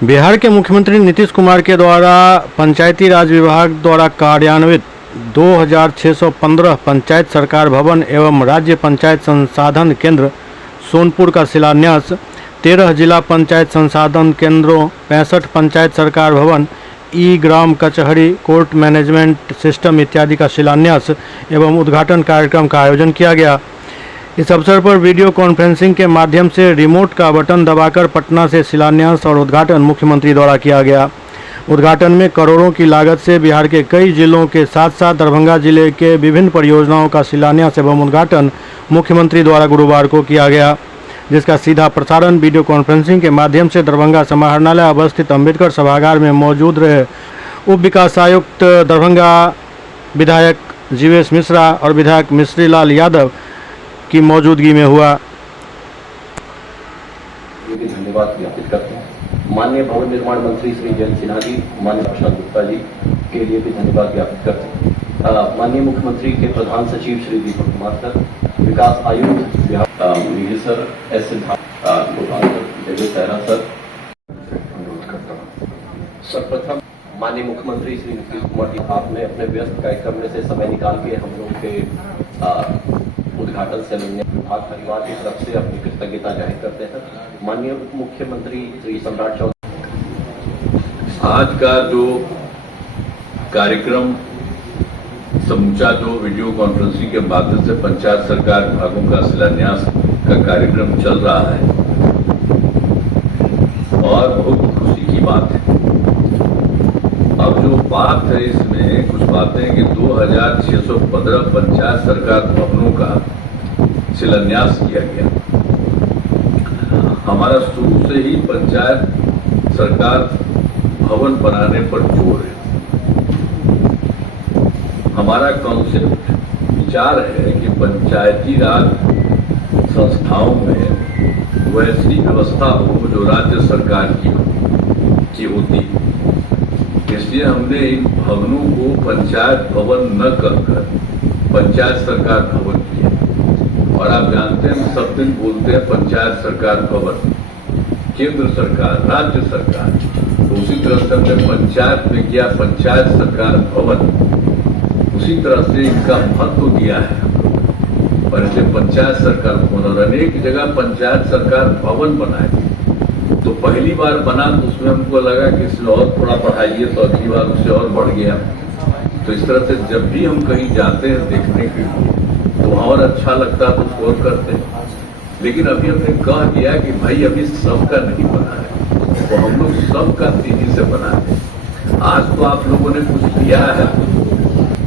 बिहार के मुख्यमंत्री नीतीश कुमार के द्वारा पंचायती राज विभाग द्वारा कार्यान्वित 2615 पंचायत सरकार भवन एवं राज्य पंचायत संसाधन केंद्र सोनपुर का शिलान्यास, 13 जिला पंचायत संसाधन केंद्रों, 65 पंचायत सरकार भवन, ई ग्राम कचहरी, कोर्ट मैनेजमेंट सिस्टम इत्यादि का शिलान्यास एवं उद्घाटन कार्यक्रम का आयोजन किया गया। इस अवसर पर वीडियो कॉन्फ्रेंसिंग के माध्यम से रिमोट का बटन दबाकर पटना से शिलान्यास और उद्घाटन मुख्यमंत्री द्वारा किया गया। उद्घाटन में करोड़ों की लागत से बिहार के कई जिलों के साथ साथ दरभंगा जिले के विभिन्न परियोजनाओं का शिलान्यास एवं उद्घाटन मुख्यमंत्री द्वारा गुरुवार को किया गया, जिसका सीधा प्रसारण वीडियो कॉन्फ्रेंसिंग के माध्यम से दरभंगा समाहरणालय अवस्थित अम्बेडकर सभागार में मौजूद रहे उप विकास आयुक्त दरभंगा विधायक जीवेश मिश्रा और विधायक मिश्री लाल यादव की मौजूदगी में हुआ। धन्यवाद ज्ञापित करते हैं। माननीय भवन निर्माण मंत्री श्री जयंत सिन्हा जी, माननीय प्रशांत गुप्ता जी के लिए भी धन्यवाद ज्ञापित करते हैं। माननीय मुख्यमंत्री के प्रधान सचिव श्री दीपक कुमार सर, विकास आयुक्त विजय सर, एस सहरा सर, सर्वप्रथम माननीय मुख्यमंत्री श्री नीतीश कुमार जी, आपने अपने व्यस्त कार्यक्रम में से समय निकाल के हम लोग के उद्घाटन सेरेमनी विभाग परिवार की तरफ से अपनी कृतज्ञता जाहिर करते हैं। माननीय उप मुख्यमंत्री श्री सम्राट चौधरी, आज का जो कार्यक्रम समूचा जो वीडियो कॉन्फ्रेंसिंग के माध्यम से पंचायत सरकार विभागों का शिलान्यास का कार्यक्रम चल रहा है और बहुत खुशी की बात है। अब जो बात है इसमें कुछ बातें कि 2615 पंचायत सरकार भवनों का शिलान्यास किया गया। हमारा शुरू से ही पंचायत सरकार भवन बनाने पर जोर है। हमारा कॉन्सेप्ट विचार है कि पंचायती राज संस्थाओं में वैसी व्यवस्था हो जो राज्य सरकार की होती है। इसलिए हमने इन भवनों को पंचायत भवन न कहकर पंचायत सरकार भवन किया। और आप जानते हैं, सब दिन बोलते हैं पंचायत सरकार भवन, केंद्र सरकार, राज्य सरकार, तो उसी तरह से हमने पंचायत में किया पंचायत सरकार भवन। उसी तरह से इनका महत्व दिया है और इसे पंचायत सरकार भवन, और अनेक जगह पंचायत सरकार भवन बनाए। तो पहली बार बना तो उसमें हमको लगा कि इसमें और थोड़ा बढ़ाइए, तो अगली बार उससे और बढ़ गया। तो इस तरह से जब भी हम कहीं जाते हैं देखने के लिए तो वहाँ और अच्छा लगता है तो उसको और करते हैं। लेकिन अभी हमने कह दिया कि भाई अभी सबका नहीं बना है, तो हम लोग सबका तेजी से बना है। आज तो आप लोगों ने कुछ किया है,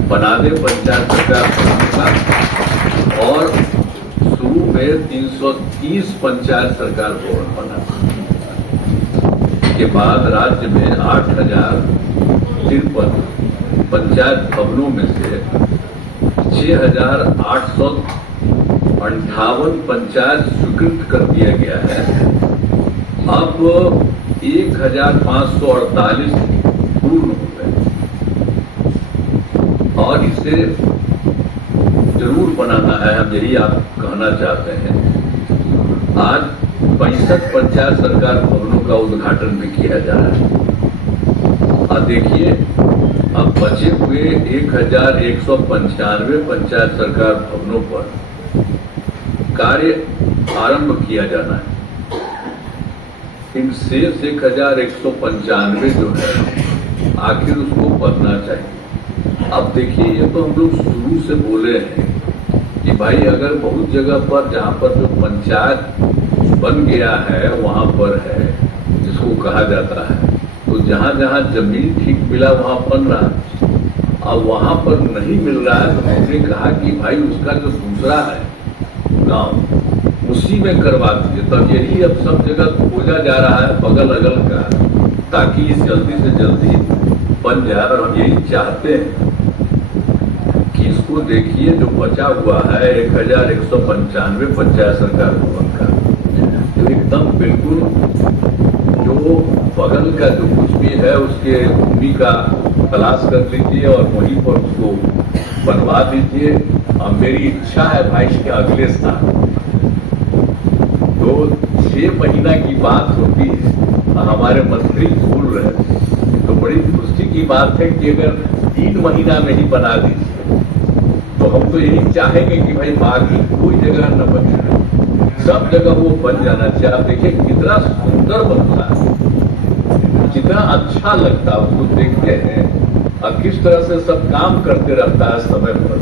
बना दे पंचायत सरकार, और शुरू में 330 पंचायत सरकार भवन बना के बाद राज्य में 8053 पंचायत भवनों में से 6858 पंचायत स्वीकृत कर दिया गया है। अब 1548 पूर्ण हो गए और इसे जरूर बनाना है, हम यही आप कहना चाहते हैं। आज 65 पंचायत सरकार भवनों का उद्घाटन भी किया जा रहा है। और देखिए, अब बचे हुए 1195 पंचायत सरकार भवनों पर कार्य आरंभ किया जाना है। इन शेष 1195 जो है आखिर उसको बनना चाहिए। अब देखिए, ये तो हम लोग शुरू से बोले हैं कि भाई अगर बहुत जगह पर जहां पर जो पंचायत बन गया है वहां पर है जिसको कहा जाता है, तो जहां जहां जमीन ठीक मिला वहां बन रहा है। अब वहां पर नहीं मिल रहा है तो हमने कहा कि भाई उसका जो दूसरा है गांव उसी में करवा दीजिए। तब यही अब सब जगह खोजा जा रहा है बगल अगल का, ताकि जल्दी से जल्दी बन जाए। और हम यही चाहते हैं कि इसको देखिए, जो बचा हुआ है 1195 पंचायत सरकार भवन का, तो एकदम बिल्कुल जो बगल का जो कुछ भी है उसके भूमि का तलाश कर लीजिए और वहीं पर उसको बनवा दीजिए। अब मेरी इच्छा है भाई के अगले साल, तो 6 महीना की बात होती है, हमारे मंत्री बोल रहे थे, तो बड़ी खुशी की बात है कि अगर 3 महीना में ही बना दीजिए तो हम तो यही चाहेंगे कि भाई बाकी कोई जगह न बचे, सब जगह वो बन जाना चाहिए। आप देखिए कितना सुंदर बनता है, कितना अच्छा लगता है उसको देखते हैं, और किस तरह से सब काम करते रहता है समय पर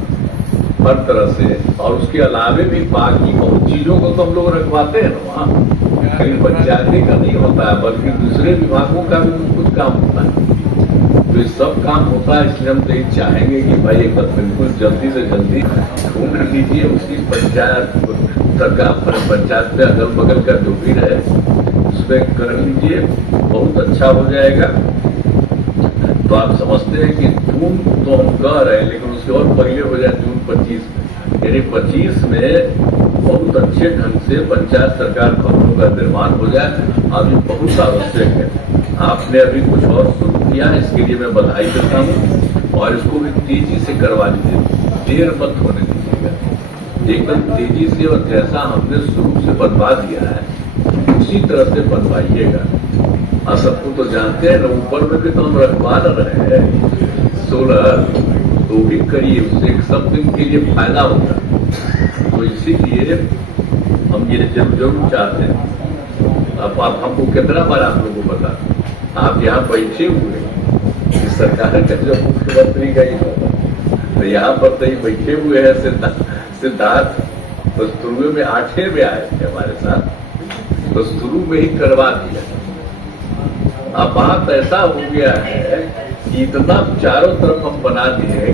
हर तरह से। और उसके अलावे भी बाकी बहुत चीजों को तो हम लोग रखवाते हैं ना वहाँ, खाली पंचायती का नहीं होता है बल्कि दूसरे विभागों का भी कुछ काम होता है, तो ये सब काम होता है। इसलिए हम तो ये चाहेंगे कि भाई एक बिल्कुल जल्दी से जल्दी ढूंढ लीजिए उसकी पंचायत सरकार, पंचायत में अगल बगल का जो भी रहे उसमें कर लीजिए, बहुत अच्छा हो जाएगा। तो आप समझते हैं कि जून तो हम कह रहे हैं लेकिन उससे और पहले हो जाए जून 25 में, यानी 25 में बहुत अच्छे ढंग से पंचायत सरकार भवनों का निर्माण हो जाए, अभी बहुत आवश्यक है। आपने अभी कुछ और शुरू किया है, इसके लिए मैं बधाई देता हूँ, और इसको भी तेजी से करवा लीजिए, देर मत होने दीजिएगा, एकदम तेजी से। और जैसा हमने शुरू से बनवा दिया है उसी तरह से बनवाइएगा। और सबको तो जानते हैं ना, ऊपर में भी तो हम रखवा रहे हैं सोलर, तो भी करिए, उससे सब दिन के लिए फायदा होगा। तो इसीलिए हम ये जरूर चाहते हैं। अब आप हमको कितना बार आप लोगों को बता, आप यहाँ बैठे हुए इस सरकार का जब मुख्यमंत्री का ही होगा, तो यहाँ पर तो ही बैठे हुए हैं सिद्धार्थ, तो शुरू में 8वें में आए थे हमारे साथ, तो शुरू में ही करवा दिया। अब बात ऐसा हो गया है कि इतना चारों तरफ हम बना दिए